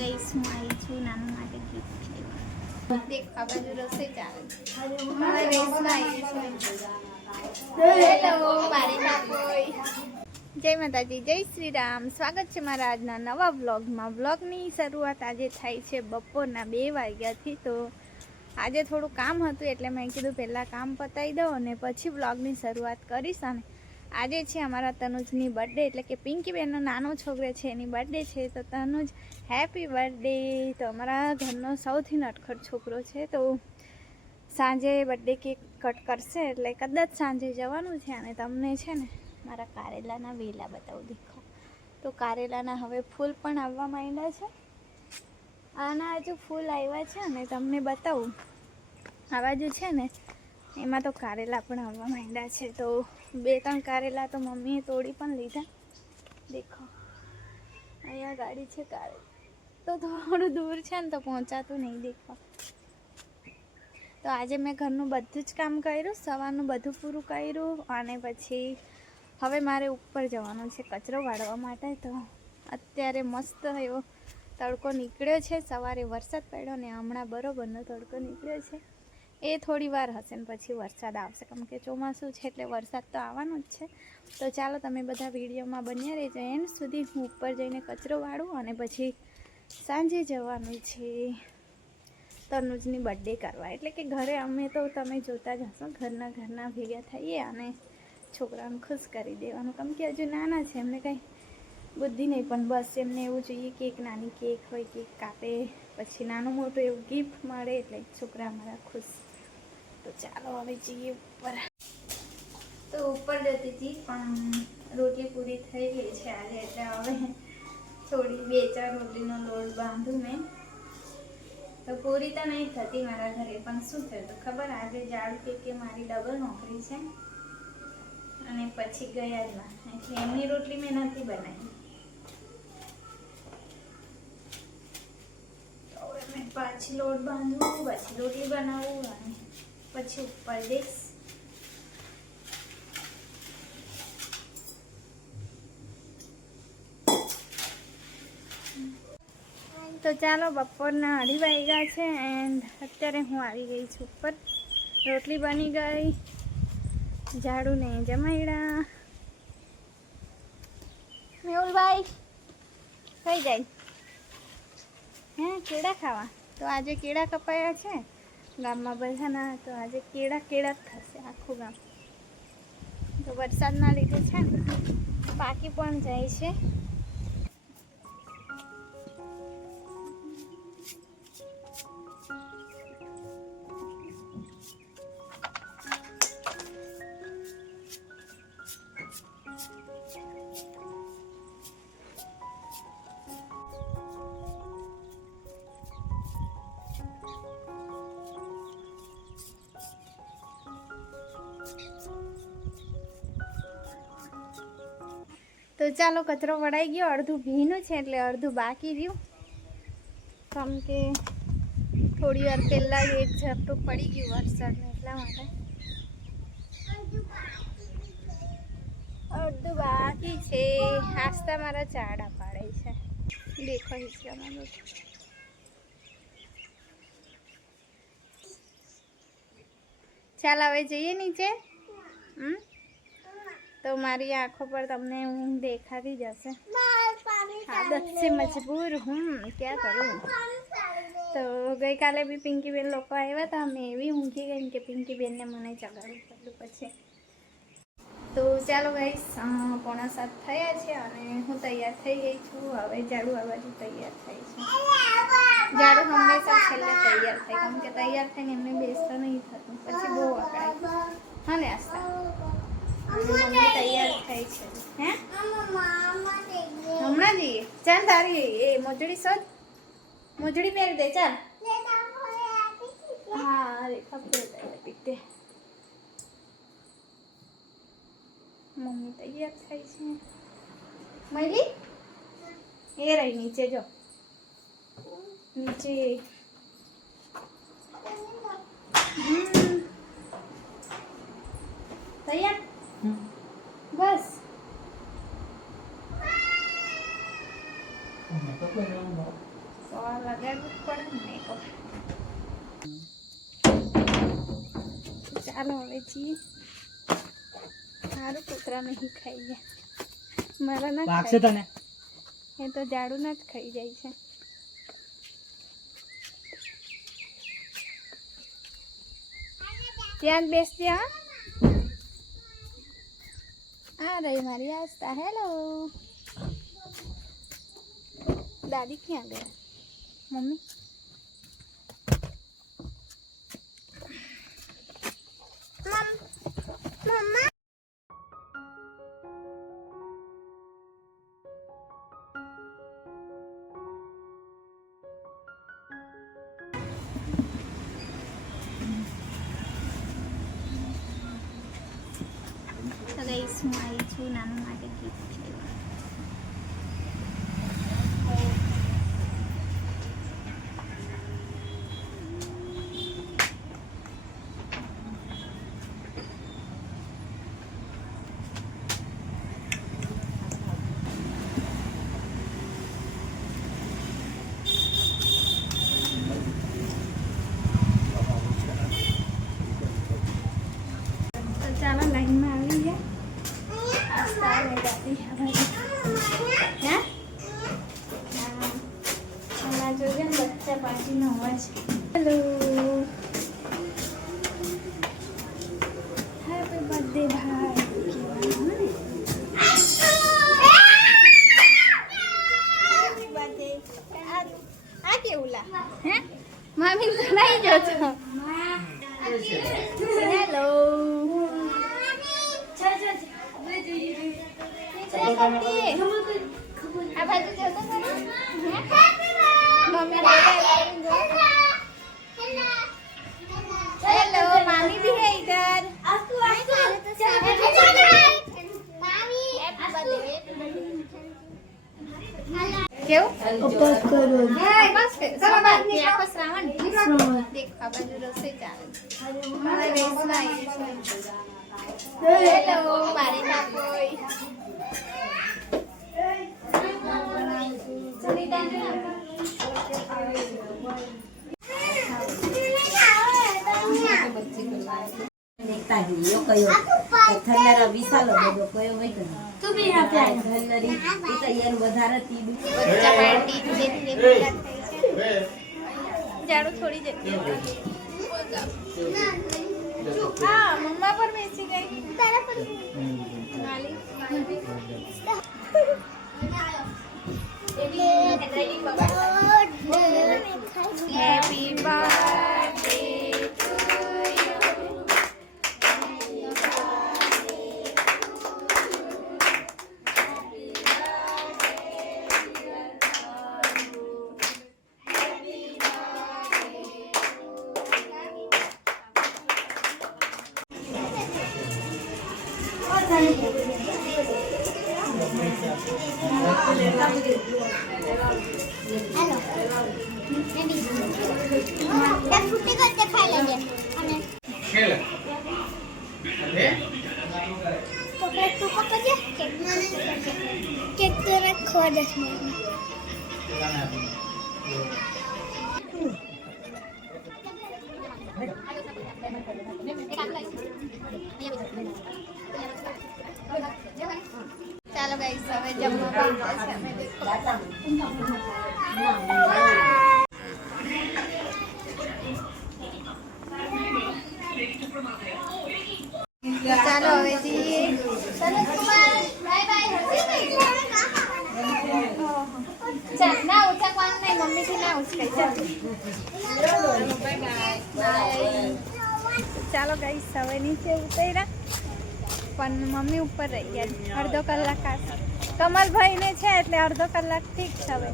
Guys હું આવી છું નાનું માટે ગિફ્ટ લેવા. દેખ આ બાજુ રસોઈ ચાલે છે. મારા રેસમાં આવી છે. હેલો મારી કાકોઈ. જય માતાજી, જય શ્રી રામ. સ્વાગત છે મારા આજના નવા વ્લોગમાં. વ્લોગની શરૂઆત આજે થાય છે બપોરના 2 વાગ્યાથી. તો આજે થોડું કામ હતું એટલે મેં કીધું પહેલાં કામ પતાવી દઉં અને પછી વ્લોગની શરૂઆત કરીશ. અને આજે છે અમારા તનુજની બર્થડે, એટલે કે પિંકીબેનનો નાનો છોકરો છે એની બર્થડે છે. તો તનુજ હેપી બર્થડે. તો અમારા ઘરનો સૌથી નટખટ છોકરો છે. તો સાંજે બર્થડે કેક કટ કરશે એટલે કદાચ સાંજે જવાનું છે. અને તમને છે ને મારા કારેલાના વેલા બતાવું દેખો. તો કારેલાના હવે ફૂલ પણ આવવા માંડ્યા છે. આના હજુ ફૂલ આવ્યા છે અને તમને બતાવું આ બાજુ છે ને એમાં તો કારેલા પણ આવવા માંડ્યા છે. તો 2-3 કારેલા તો મમ્મીએ તોડી પણ લીધા. દેખો અહીંયા ગાડી છે કારેલા તો થોડું દૂર છે ને તો પહોંચાતું નહીં. દેખો તો આજે મેં ઘરનું બધું જ કામ કર્યું, સવારનું બધું પૂરું કર્યું. અને પછી હવે મારે ઉપર જવાનું છે કચરો વાળવા માટે. તો અત્યારે મસ્ત એવો તડકો નીકળ્યો છે. સવારે વરસાદ પડ્યો ને હમણાં બરોબરનો તડકો નીકળ્યો છે. એ થોડી વાર હશે ને પછી વરસાદ આવશે, કેમ કે ચોમાસું છે એટલે વરસાદ તો આવવાનું જ છે. તો ચાલો તમે બધા વિડીયોમાં બન્યા રહેજો એન્ડ સુધી. હું ઉપર જઈને કચરો વાળું અને પછી સાંજે જવાનું છે તનુજની બર્થડે કરવા. એટલે કે ઘરે અમે તો તમે જોતા જ હશો ઘરના ભેગા થઈએ અને છોકરાને ખુશ કરી દેવાનું. કેમ કે હજુ નાના છે, એમને કંઈ બુદ્ધિ નહીં, પણ બસ એમને એવું જોઈએ કે એક નાની કેક હોય, કેક કાપે, પછી નાનું મોટું એવું ગિફ્ટ મળે એટલે છોકરા અમારા ખુશ. તો ચાલો હવે જઈએ ઉપર. તો ઉપર જતી હતી પણ રોટલી પૂરી થઈ ગઈ છે આજે, એટલે હવે થોડી 2-4 રોટલીનો લોટ બાંધું મેં. તો પૂરી તો નહીં થતી મારા ઘરે, પણ શું થયું તો ખબર, આજે જાડુ કે મારી ડબલ નોકરી છે અને પછી ગયા જ ના, એટલે એમની રોટલી મેં નથી બનાવી. તો હવે મેં પાછી લોટ બાંધું, પછી રોટલી બનાવું અને પછી ઉપર જઈશ. તો ચાલો બપોરના 2:30 વાગ્યા છે એન્ડ અત્યારે હું આવી ગઈ છું ઉપર. રોટલી બની ગઈ, ઝાડુને જમાડ્યા. મેહુલભાઈ થઈ જાય હે કેળા ખાવા. તો આજે કેળા કપાયા છે ગામમાં બધાના. તો આજે કેળા જ થશે આખું ગામ. તો વરસાદના લીધે છે ને પાકી પણ જાય છે. તો ચાલો કચરો વળાઈ ગયો. અડધું ભીનું છે એટલે અડધું બાકી રહ્યું, કેમ કે થોડી વાર પહેલાં જ એક ઝાપટું પડી ગયું વરસાદનું, એટલા માટે અડધું બાકી છે. આસ્તા મારા ચાડા પાડે છે, દેખો હિસ્સામાં. ચાલ હવે જઈએ નીચે. તો મારી આંખો પર તમને હું દેખાતી જશે. આદત से मजबूर हूँ, क्या करूँ. તો ગઈકાલે બી પિંકીબેન લોકો આવ્યા હતા. અમે એવી ઊંઘી ગઈ કે પિંકીબેનને મને જગાડવું પડ્યું પછી. તો ચાલો ગાઈસ, 6:45 થયા છે અને હું તૈયાર થઈ ગઈ છું. હવે ઝાડુ આ બાજુ તૈયાર થઈ છે. ઝાડુ હંમેશા છેલ્લે તૈયાર થાય, કેમ કે તૈયાર થઈને એમને બેસતા નહીં થતું, પછી બહુ વકડાય. હા ને આસ્તા મમ્મી તૈયાર થઈ છે. હે હમણાં જઈએ. ચાલ તારી એ મોજડી શોધ, મોજડી પહેરી દે. ચાલ હા અરે ખબર પીતે. મમ્મી તૈયાર થઈ છે. મયલી એ રહી નીચે, જો નીચે. તૈયાર બસ. તો આ લગાડવું પડે ને મેકઅપ. ચાલો હવે જઈએ. સારું કૂતરા નહીં ખાઈ જાય. મારા ના લાગશે તને? એ તો ઝાડું ના જ ખાઈ જાય છે. ત્યાં જ બેસજે. આ રહી મારી આસ્થા. હેલો દાદી ક્યાં ગયા? મમ્મી મમ્મા તો ગાઈસ હું આવી છું નાનું માટે ગિફ્ટ લેવા. તો ચાલો લાઈનમાં આવી ગયા. આસ્થા અને દાદી આ બાજુ. હે હમણાં જોજે ને બચ્ચા પાર્ટીનો અવાજ. હેલો હેપી બર્થડે ભાઈ. આ કેવું લા? હે મામી તો નહીં જો છો. હેલો આ બાજુ જોતો ખરો? મમ્મી હેલો મામી भी है इधर. કેવું ઉપવાસ કરો? બસ ચલો બાદ ની આખો શ્રાવણ દેખ આ બાજુ રસોઈ ચાલે. હેલો મારી બાપોય. ઝાડુ થોડી જગ્યા. હા મમ્મા પર બેસી ગઈ. તારા પર હેપી બર્થડે ટુ કેક તો રાખો 10 મિનિટ. ચાલો ગાઈસ હવે જમવા બેઠા છે અમે. ચાલો હવે જઈએ. Sanat Kumar bye bye. ચાલ ના ઉઠકવાનું નહીં મમ્મી થી ના ઉઠકાય. ચાલ ચાલો ગાઈસ હવે નીચે ઉતર્યા પણ મમ્મી ઉપર રહી ગયા. અડધો કલાક કમલભાઈ ને છે એટલે અડધો કલાક ઠીક છે. હવે